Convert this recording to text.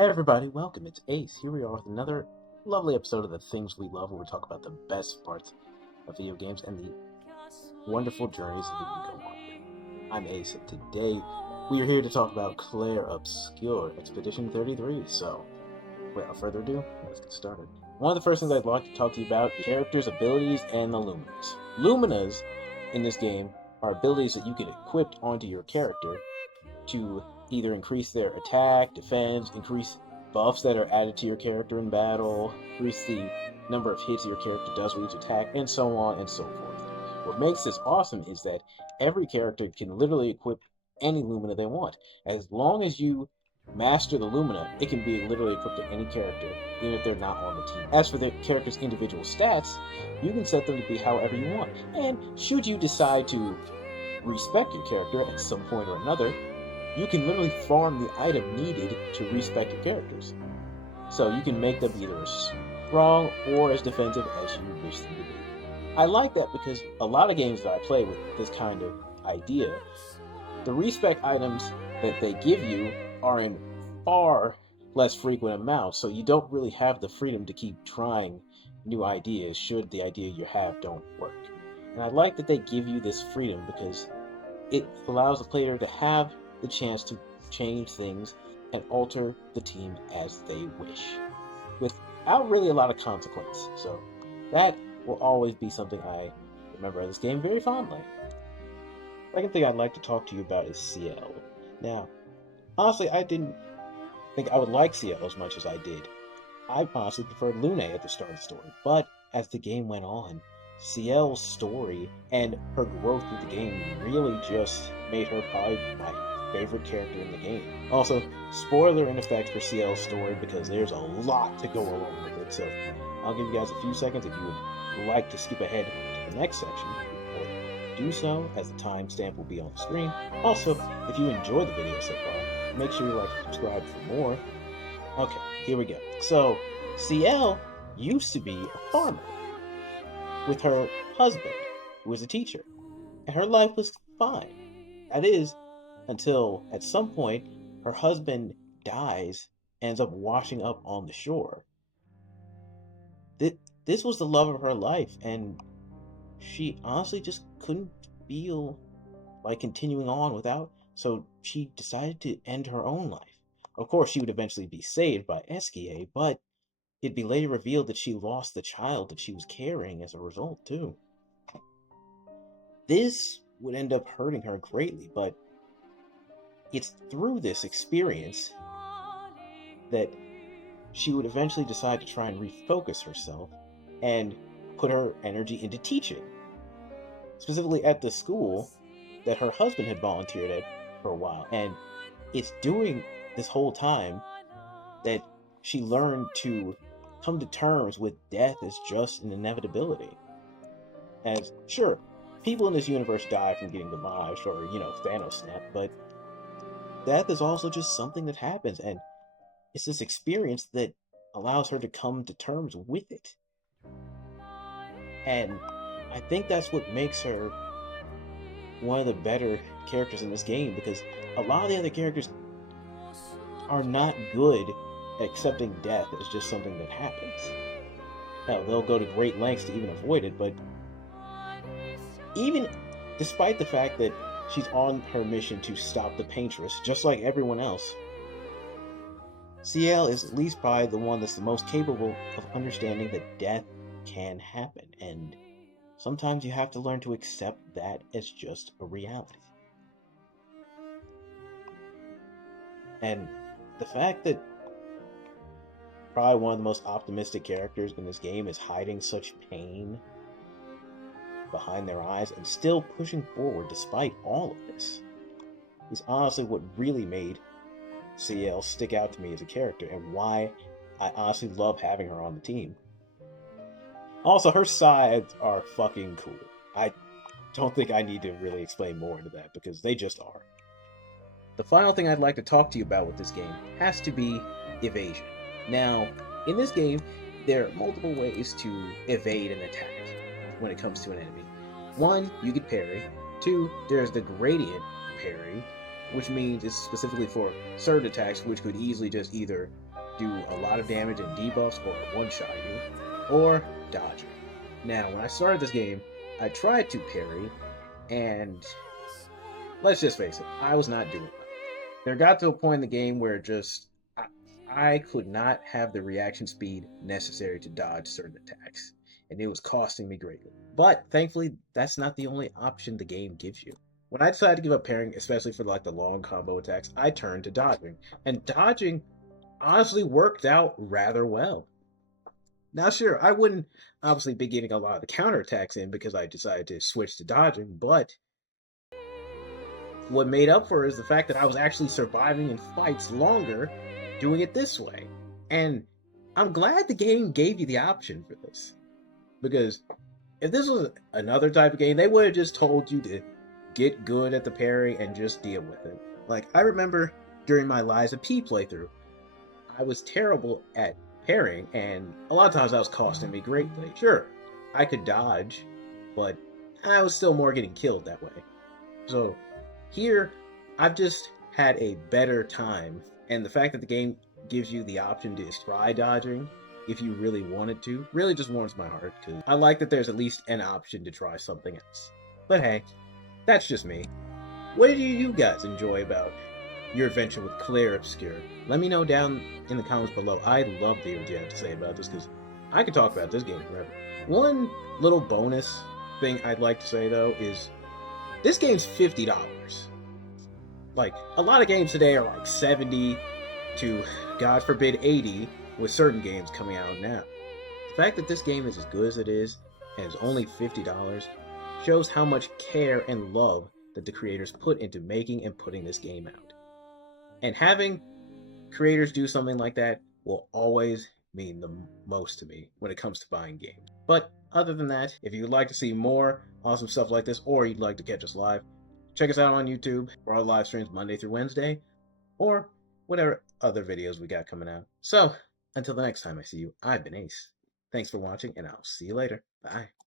Hey everybody, welcome. It's Ace. Here we are with another lovely episode of the Things We Love, where we talk about the best parts of video games and the wonderful journeys that we can go on with. I'm Ace, and today we are here to talk about Clair Obscur, Expedition 33. So, without further ado, let's get started. One of the first things I'd like to talk to you about is characters' abilities and the Luminas. Luminas in this game are abilities that you can equip onto your character to either increase their attack, defense, increase buffs that are added to your character in battle, increase the number of hits your character does with each attack, and so on and so forth. What makes this awesome is that every character can literally equip any Lumina they want. As long as you master the Lumina, it can be literally equipped to any character, even if they're not on the team. As for the character's individual stats, you can set them to be however you want. And should you decide to respect your character at some point or another, you can literally farm the item needed to respec your characters. So you can make them either as strong or as defensive as you wish them to be. I like that because a lot of games that I play with this kind of idea, the respec items that they give you are in far less frequent amounts, so you don't really have the freedom to keep trying new ideas should the idea you have don't work. And I like that they give you this freedom because it allows the player to have the chance to change things and alter the team as they wish without really a lot of consequence. So that will always be something I remember this game very fondly. Second thing I'd like to talk to you about is CL. Now, honestly, I didn't think I would like CL as much as I did. I honestly preferred Lune at the start of the story, but as the game went on, CL's story and her growth through the game really just made her probably my favorite character in the game. Also, spoiler in effect for CL's story because there's a lot to go along with it, so I'll give you guys a few seconds if you would like to skip ahead to the next section, or do so as the timestamp will be on the screen. Also, if you enjoyed the video so far, make sure you like and subscribe for more. Okay, here we go. So, CL used to be a farmer with her husband, who was a teacher, and her life was fine. That is, until at some point her husband dies, ends up washing up on the shore. This was the love of her life, and she honestly just couldn't feel like continuing on without, so she decided to end her own life. Of course, she would eventually be saved by Eskia, but it'd be later revealed that she lost the child that she was carrying as a result, too. This would end up hurting her greatly, but it's through this experience that she would eventually decide to try and refocus herself and put her energy into teaching, specifically at the school that her husband had volunteered at for a while. And it's during this whole time that she learned to come to terms with death as just an inevitability. As, sure, people in this universe die from getting demolished or, Thanos snap, but death is also just something that happens, and it's this experience that allows her to come to terms with it. And I think that's what makes her one of the better characters in this game, because a lot of the other characters are not good at accepting death as just something that happens. Hell, they'll go to great lengths to even avoid it, but even despite the fact that she's on her mission to stop the Paintress, just like everyone else, CL is at least probably the one that's the most capable of understanding that death can happen, and sometimes you have to learn to accept that as just a reality. And the fact that probably one of the most optimistic characters in this game is hiding such pain behind their eyes and still pushing forward despite all of this is honestly what really made CL stick out to me as a character and why I honestly love having her on the team. Also, her sides are fucking cool. I don't think I need to really explain more into that because they just are. The final thing I'd like to talk to you about with this game has to be evasion. Now, in this game, there are multiple ways to evade an attack when it comes to an enemy. One, you get parry. Two, there's the gradient parry, which means it's specifically for certain attacks which could easily just either do a lot of damage and debuffs or one-shot you, or dodging. Now, when I started this game, I tried to parry, and let's just face it, I was not doing it. There got to a point in the game where I could not have the reaction speed necessary to dodge certain attacks, and it was costing me greatly. But thankfully, that's not the only option the game gives you. When I decided to give up parrying, especially for like the long combo attacks, I turned to dodging, and dodging honestly worked out rather well. Now, sure, I wouldn't obviously be getting a lot of the counterattacks in because I decided to switch to dodging, but what made up for it is the fact that I was actually surviving in fights longer doing it this way. And I'm glad the game gave you the option for this. Because if this was another type of game, they would have just told you to get good at the parry and just deal with it. Like, I remember during my Liza P playthrough, I was terrible at parrying, and a lot of times that was costing me greatly. Sure, I could dodge, but I was still more getting killed that way. So here, I've just had a better time, and the fact that the game gives you the option to try dodging if you really wanted to really just warms my heart, because I like that there's at least an option to try something else. But hey, that's just me. What did you guys enjoy about your adventure with Clair Obscur? Let me know down in the comments below. I'd love to hear what you have to say about this, because I could talk about this game forever. One little bonus thing I'd like to say, though, is this game's $50. Like, a lot of games today are like 70 to, God forbid, 80, with certain games coming out now. The fact that this game is as good as it is, and is only $50, shows how much care and love that the creators put into making and putting this game out. And having creators do something like that will always mean the most to me when it comes to buying games. But other than that, if you'd like to see more awesome stuff like this, or you'd like to catch us live, check us out on YouTube for our live streams Monday through Wednesday, or whatever other videos we got coming out. So, until the next time I see you, I've been Ace. Thanks for watching, and I'll see you later. Bye.